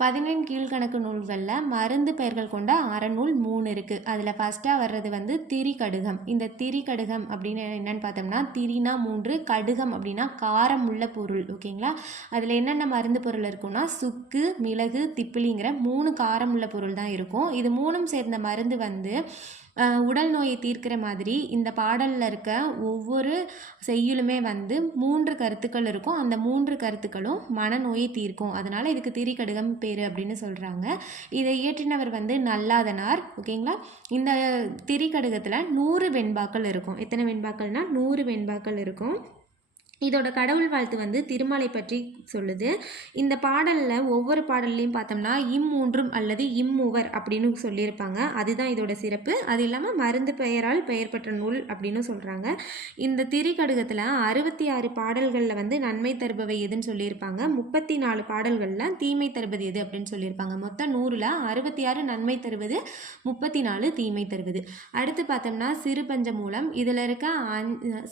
பதினெண் கீழ்கணக்கு நூல்களில் மருந்து பெயர்கள் கொண்ட அறநூல் 3 இருக்குது. அதில் ஃபஸ்ட்டாக வர்றது வந்து திரிகடுகம். இந்த திரிகடுகம் அப்படின்னு என்னென்னு பார்த்தோம்னா, திரினா 3, கடுகம் அப்படின்னா காரம் உள்ள பொருள். ஓகேங்களா? அதில் என்னென்ன மருந்து பொருள் இருக்குன்னா, சுக்கு, மிளகு, திப்பிலிங்கிற 3 காரம் உள்ள பொருள் தான் இருக்கும். இது 3ம் சேர்ந்த மருந்து வந்து உடல் நோயை தீர்க்கிற மாதிரி இந்த பாடலில் இருக்க ஒவ்வொரு செய்யுளுமே வந்து 3 கருத்துக்கள் இருக்கும். அந்த 3 கருத்துக்களும் மனநோயை தீர்க்கும். அதனால் இதுக்கு திரிகடுகம் பேர் அப்படின்னு சொல்கிறாங்க. இதை இயற்றினவர் வந்து நல்லாதனார். ஓகேங்களா? இந்த திரிகடுகத்தில் 100 வெண்பாக்கள் இருக்கும். எத்தனை வெண்பாக்கள்னா 100 வெண்பாக்கள் இருக்கும். இதோட கடவுள் வாழ்த்து வந்து திருமலை பற்றி சொல்லுது. இந்த பாடலில் ஒவ்வொரு பாடல்லையும் பார்த்தோம்னா இம்மூன்றும் அல்லது இம்மூவர் அப்படின்னு சொல்லியிருப்பாங்க. அதுதான் இதோட சிறப்பு. அது இல்லாமல் மருந்து பெயரால் பெயர் பெற்ற நூல் அப்படின்னு சொல்கிறாங்க. இந்த திரிகடுகத்தில் 66 பாடல்களில் வந்து நன்மை தருபவை எதுன்னு சொல்லியிருப்பாங்க. 34 பாடல்களில் தீமை தருவது எது அப்படின்னு சொல்லியிருப்பாங்க. மொத்தம் 100ல் 66 நன்மை தருவது, 34 தீமை தருவது. அடுத்து பார்த்தோம்னா சிறு பஞ்ச மூலம். இதில் இருக்க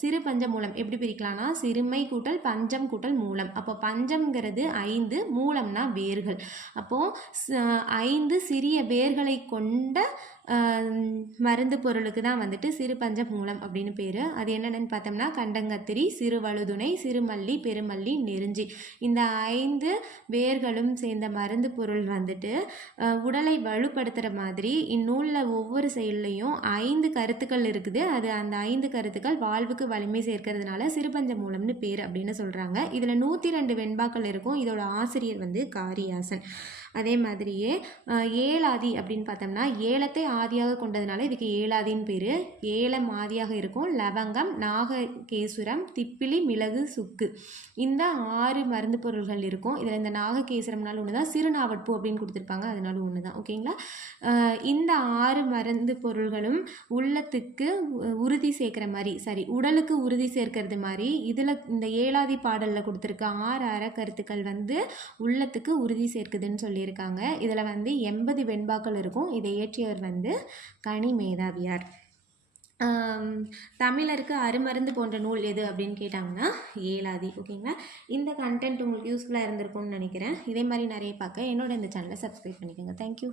சிறு பஞ்ச மூலம் எப்படி பிரிக்கலாம்னா, சிறுமை கூட்டல் பஞ்சம் கூட்டல் மூலம். அப்போ பஞ்சம்ங்கிறது 5, மூலம்னா வேர்கள். அப்போது 5 சிறிய வேர்களை கொண்ட மருந்து பொருளுக்கு தான் வந்துட்டு சிறு பஞ்ச மூலம் அப்படின்னு பேர். அது என்னென்னு பார்த்தோம்னா கண்டங்கத்திரி, சிறு வழுதுணை, சிறுமல்லி, பெருமல்லி, நெருஞ்சி. இந்த 5 வேர்களும் சேர்ந்த மருந்து பொருள் வந்துட்டு உடலை வலுப்படுத்துகிற மாதிரி இந்நூலில் ஒவ்வொரு செயல்லையும் 5 கருத்துக்கள் இருக்குது. அது அந்த 5 கருத்துக்கள் வாழ்வுக்கு வலிமை சேர்க்கறதுனால சிறுபஞ்ச மூலம்னு பேர் அப்படின்னு சொல்கிறாங்க. இதில் 102 வெண்பாக்கள் இருக்கும். இதோட ஆசிரியர் வந்து காரியாசன். அதே மாதிரியே ஏலாதி அப்படின்னு பார்த்தோம்னா ஏலத்தை ஆதியாக கொண்டதுனால இதுக்கு ஏலாதின்னு பேர். ஏலம் ஆதியாக இருக்கும். லவங்கம், நாககேசுரம், திப்பிலி, மிளகு, சுக்கு, இந்த 6 மருந்து பொருள்கள் இருக்கும். இதில் இந்த நாககேசுரம்னால ஒன்று தான், சிறுநாவட்பூ அப்படின்னு கொடுத்துருப்பாங்க, அதனால ஒன்று தான். ஓகேங்களா? இந்த 6 மருந்து பொருள்களும் உள்ளத்துக்கு உறுதி சேர்க்குற மாதிரி, உடலுக்கு உறுதி சேர்க்கறது மாதிரி இதில் இந்த ஏலாதி பாடலில் கொடுத்துருக்க 6 அறக்கருத்துக்கள் வந்து உள்ளத்துக்கு உறுதி சேர்க்குதுன்னு சொல்லியிருக்காங்க. இதில் வந்து 80 வெண்பாக்கள் இருக்கும். இதை இயற்றியவர் வந்து கனி மேதாவியார். தமிழருக்கு அருமருந்து போன்ற நூல் எது அப்படின்னு கேட்டாங்கன்னா ஏலாதி. ஓகேங்களா? இந்த கண்டென்ட் உங்களுக்கு யூஸ்ஃபுல்லாக இருந்திருக்கும்னு நினைக்கிறேன். இதே மாதிரி நிறைய பார்க்க என்னோட இந்த சேனலை சப்ஸ்கிரைப் பண்ணிக்கோங்க. தேங்க்யூ.